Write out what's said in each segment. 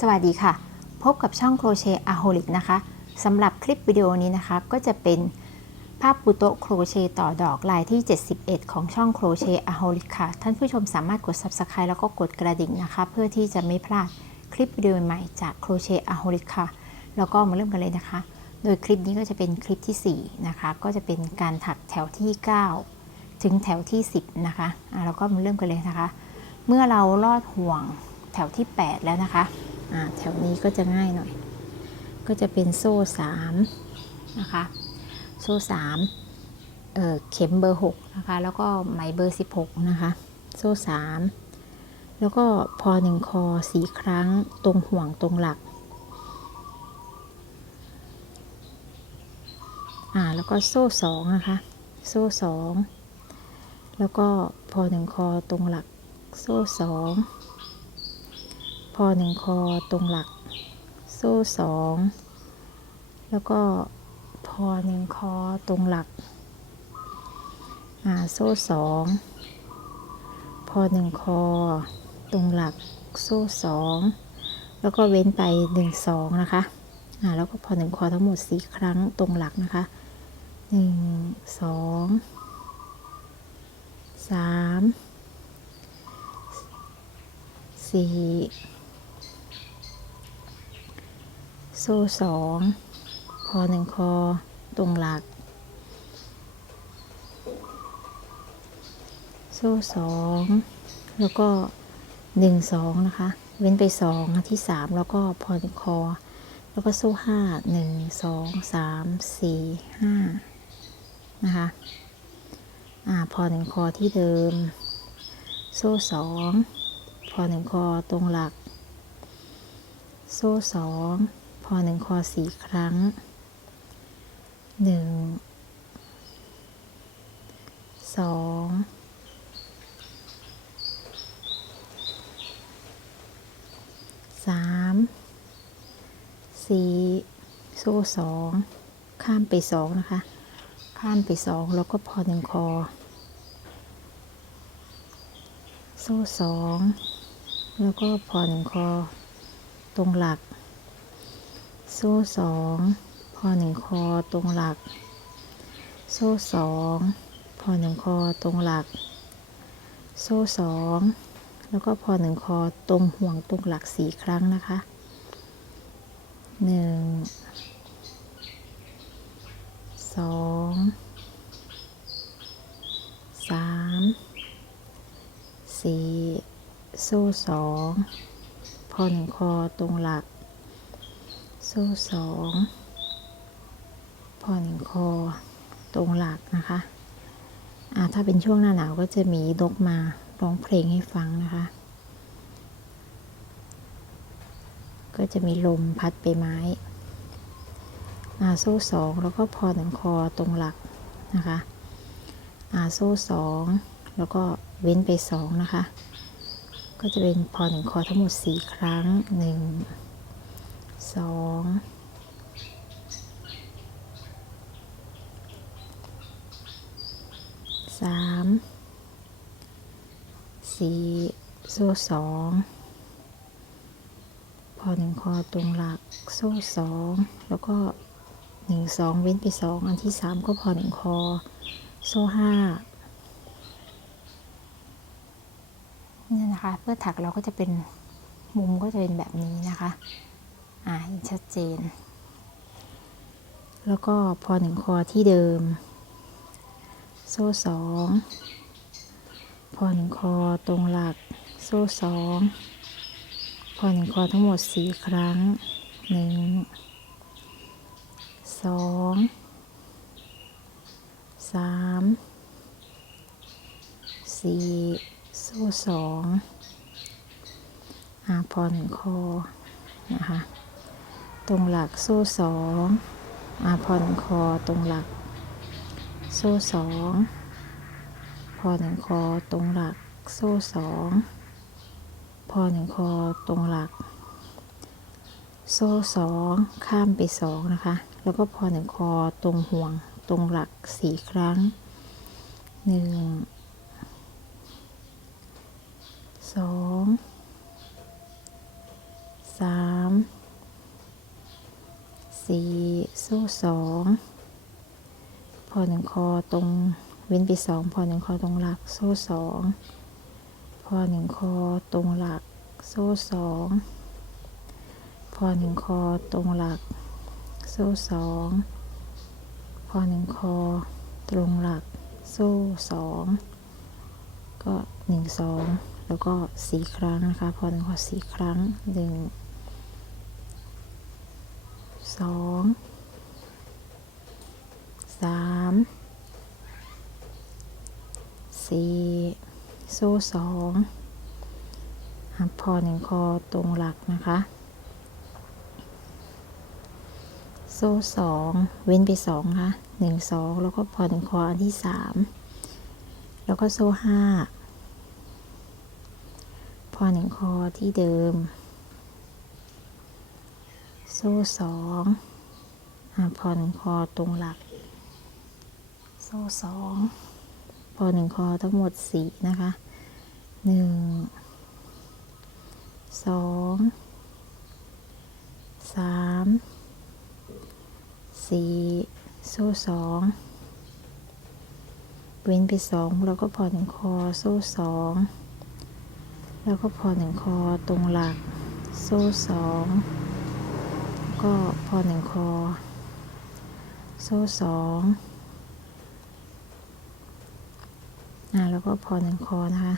สวัสดีค่ะ พบกับช่องโครเชต์อะโฮลิกนะคะสำหรับคลิปวิดีโอนี้นะคะ ก็จะเป็นภาพปุโตะโครเชต์ต่อดอกลายที่ 71 ของช่องโครเชต์อะโฮลิกค่ะ ท่านผู้ชมสามารถกด Subscribe แล้วก็กดกระดิ่งนะคะ เพื่อที่จะไม่พลาดคลิปวิดีโอใหม่จากโครเชต์อะโฮลิกค่ะ แล้วก็มาเริ่มกันเลยนะคะ โดยคลิปนี้ก็จะเป็นคลิปทีสี่4 นะคะ ก็จะเป็นการถักแถวที่ 9 ถึงแถวที่ 10 นะคะอะเราก็มาเริ่มกันเลยนะคะ เมื่อเราลอดห่วงแถวที่ 8 แล้วนะคะ แถวนี้ก็จะง่ายหน่อย ก็จะเป็นโซ่3นะคะ โซ่3เเข็มเบอร์6นะคะ แล้วก็ไหมเบอร์ 16 นะคะ โซ่3แล้วก็พอหนึ่งคอสี่ครั้งตรงห่วงตรงหลัก อ่า แล้วก็โซ่สองนะคะ โซ่สองแล้วก็พอหนึ่งคอตรงหลัก โซ่สอง พอหนึ่งคอตรงหลัก โซ่สองแล้วก็พอหนึ่งคอตรงหลักอ่าโซ่สองพอหนึ่งคอตรงหลักโซ่สองแล้วก็เว้นไปหนึ่งสองนะคะอ่าแล้วก็พอหนึ่งคอทั้งหมดสี่ครั้งตรงหลักนะคะหนึ่งสองสามสี่ โซ่สองพอหนึ่งคอตรงหลัก โซ่สองแล้วก็หนึ่งสองนะคะ เว้นไปสองที่สามแล้วก็พอหนึ่งคอ แล้วก็โซ่ห้าหนึ่งสองสามสี่ห้านะคะอ่าพอหนึ่งคอที่เดิม โซ่สองพอหนึ่งคอตรงหลัก โซ่สอง พอหนึ่งคอสี่ครั้งหนึ่งสองสามสี่โซ่สองข้ามไปสองนะคะ ข้ามไปสองแล้วก็พอหนึ่งคอ โซ่สองแล้วก็พอหนึ่งคอ ตรงหลัก โซ่สองพอหนึ่งคอตรงหลัก โซ่สองพอหนึ่งคอตรงหลัก โซ่สองแล้วก็พอหนึ่งคอตรงห่วงตรงหลักสี่ครั้งนะคะหนึ่งสองสามสี่โซ่สองพอหนึ่งคอตรงหลัก โซ่สองพอนคอตรงหลักนะคะอ่าถ้าเป็นช่วงหน้าหนาวก็จะมีนกมาร้องเพลงให้ฟังนะคะ ก็จะมีลมพัดไปไม้อ่าโซ่สองแล้วก็พอหนึ่งคอตรงหลักนะคะอ่าโซ่สองแล้วก็เว้นไปสองนะคะ ก็จะเป็นพอหนึ่งคอทั้งหมดสี่ครั้งหนึ่ง สองสามสี่โซ่สองพอหนึ่งคอตรงหลักโซ่สองแล้วก็หนึ่งสองเว้นไปสองอันที่สามก็พอหนึ่งคอ โซ่ห้านี่นะคะ เพื่อถักเราก็จะเป็นมุมก็จะเป็นแบบนี้นะคะ อ่าเห็นชัดเจน แล้วก็พอหนึ่งคอที่เดิม โซ่สองพอหนึ่งคอตรงหลัก โซ่สองพอหนึ่งคอทั้งหมดสี่ครั้งหนึ่งสองสามสี่โซ่สองอ่าพอหนึ่งคอนะคะ ตรงหลักโซ่สองอาพอหนึ่งคอตรงหลักโซ่สองพอหนึ่งคอตรงหลักโซ่สองพอหนึ่งคอตรงหลักโซ่สองข้ามไปสองนะคะ แล้วก็พอหนึ่งคอตรงห่วงตรงหลักสี่ครั้งหนึ่งสองสาม สี่โซ่สองพอหนึ่งคอตรงเว้นไปสองพอหนึ่งคอตรงหลักโซ่สองพอหนึ่งคอตรงหลักโซ่สองพอหนึ่งคอตรงหลัก โซ่สองพอหนึ่งคอตรงหลัก โซ่สองก็หนึ่งสองแล้วก็สี่ครั้งนะคะ พอหนึ่งคอสี่ครั้งหนึ่ง สองสามสี่โซ่สองหับพอหนึ่งคอตรงหลักนะคะ โซ่สองเว้นไปสองค่ะหนึ่งสองแล้วก็พอหนึ่งคออันที่สามแล้วก็โซ่ห้าพอหนึ่งคอที่เดิม โซ่สองอ่อนคอตรงหลักโซ่สองพอหนึ่งคอทั้งหมดสี่นะคะหนึ่งสองสามสี่โซ่สองเว้นไปสองแล้วก็พอหนึ่งคอโซ่สองแล้วก็พอหนึ่งคอตรงหลักโซ่สอง ก็พอหนึ่งคอ โซ่สองอ่าแล้วก็พอหนึ่งคอนะคะ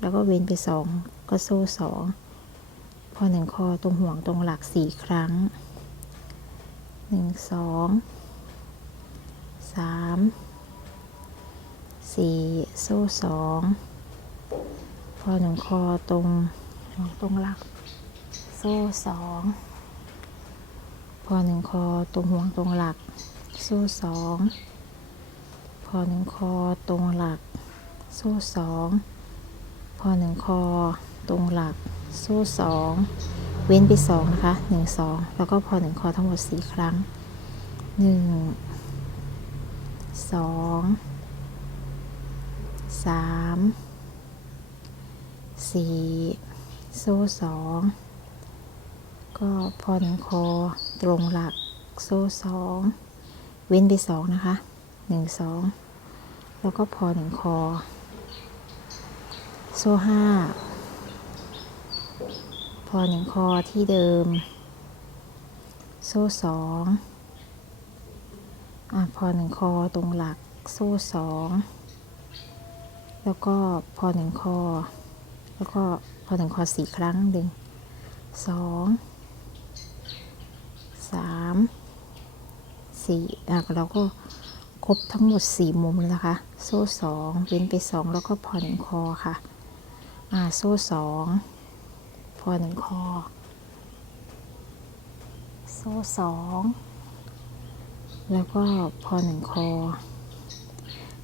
แล้วก็เว้นไปสองก็โซ่สองพอหนึ่งคอตรงห่วงตรงหลักสี่ครั้งหนึ่งสองสามสี่โซ่สองพอหนึ่งคอตรงห่วงตรงหลัก โซ่สอง พอหนึ่งคอตรงห่วงตรงหลักโซ่สองพอหนึ่งคอตรงหลักโซ่สองพอหนึ่งคอตรงหลักโซ่สองเว้นไปสองนะคะหนึ่งสองแล้วก็พอหนึ่งคอทั้งหมดสี่ครั้งหนึ่งสองสามสี่โซ่สองก็พอหนึ่งคอ ตรงหลักโซ่สองเว้นไปสองนะคะหนึ่งสองแล้วก็พอหนึ่งคอ โซ่ห้าพอหนึ่งคอที่เดิม โซ่สองอะพอหนึ่งคอตรงหลักโซ่สองแล้วก็พอหนึ่งคอ แล้วก็พอหนึ่งคอสี่ครั้งหนึ่งสอง สามสี่อะเราก็ครบทั้งหมดสี่มุมแล้วนะคะ โซ่สองเว้นไปสองแล้วก็พอหนึ่งคอค่ะอ่าโซ่สองพอหนึ่งคอ โซ่สองแล้วก็พอหนึ่งคอ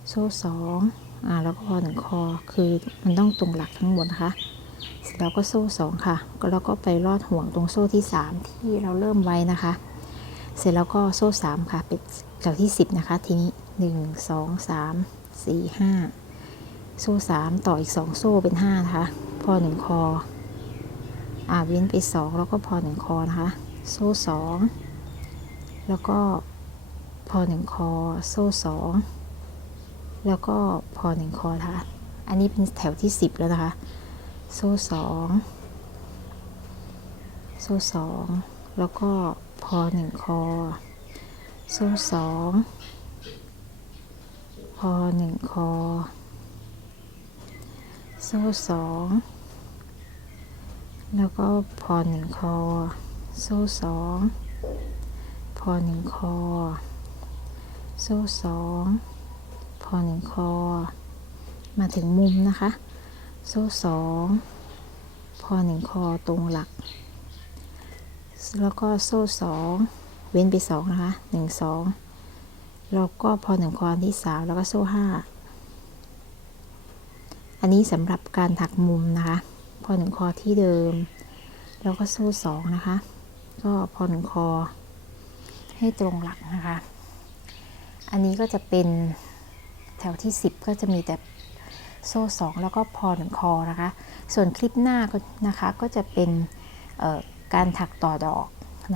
โซ่สองอ่าแล้วก็พอหนึ่งคอคือมันต้องตรงหลักทั้งหมดนะคะ เร็จแล้วก็โซ่สองค่ะแล้วก็ไปลอดห่วงตรงโซ่ที่สามที่เราเริ่มไว้นะคะ เสร็จแล้วก็โซ่สามค่ะเป็นแถวที่สิบนะคะ ทีนี้หนึ่งสองสามสี่ห้าโซ่สามต่ออีกสองโซ่เป็นห้านะคะ พอหนึ่งคอ อ่าเว้นไปสองแล้วก็พอหนึ่งคอนะคะ โซ่สองแล้วก็พอหนึ่งคอ โซ่สองแล้วก็พอหนึ่งคอนะคะ อันนี้เป็นแถวที่สิบแล้วนะคะ โซ่สองโซ่สองแล้วก็พอหนึ่งคอ โซ่สองพอหนึ่งคอ โซ่สองแล้วก็พอหนึ่งคอ โซ่สองพอหนึ่งคอ โซ่สองพอหนึ่งคอ มาถึงมุมนะคะ โซ่สองพอหนึ่งคอตรงหลัก แล้วก็โซ่สองเว้นไปสองนะคะหนึ่งสองแล้วก็พอหนึ่งคอที่สามแล้วก็โซ่ห้าอันนี้สำหรับการถักมุมนะคะ พอหนึ่งคอที่เดิม แล้วก็โซ่สองนะคะ ก็พอหนึ่งคอ ให้ตรงหลักนะคะ อันนี้ก็จะเป็นแถวที่ 10 ก็จะมีแต่ โซ่ 2 แล้วก็พอหนึ่งคอนะคะ ส่วนคลิปหน้าก็นะคะก็จะเป็นการถักต่อดอก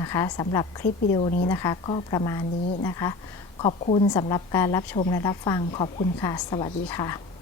นะคะสำหรับคลิปวิดีโอนี้นะคะ ก็ประมาณนี้นะคะ ขอบคุณสำหรับการรับชมและรับฟังขอบคุณค่ะ สวัสดีค่ะ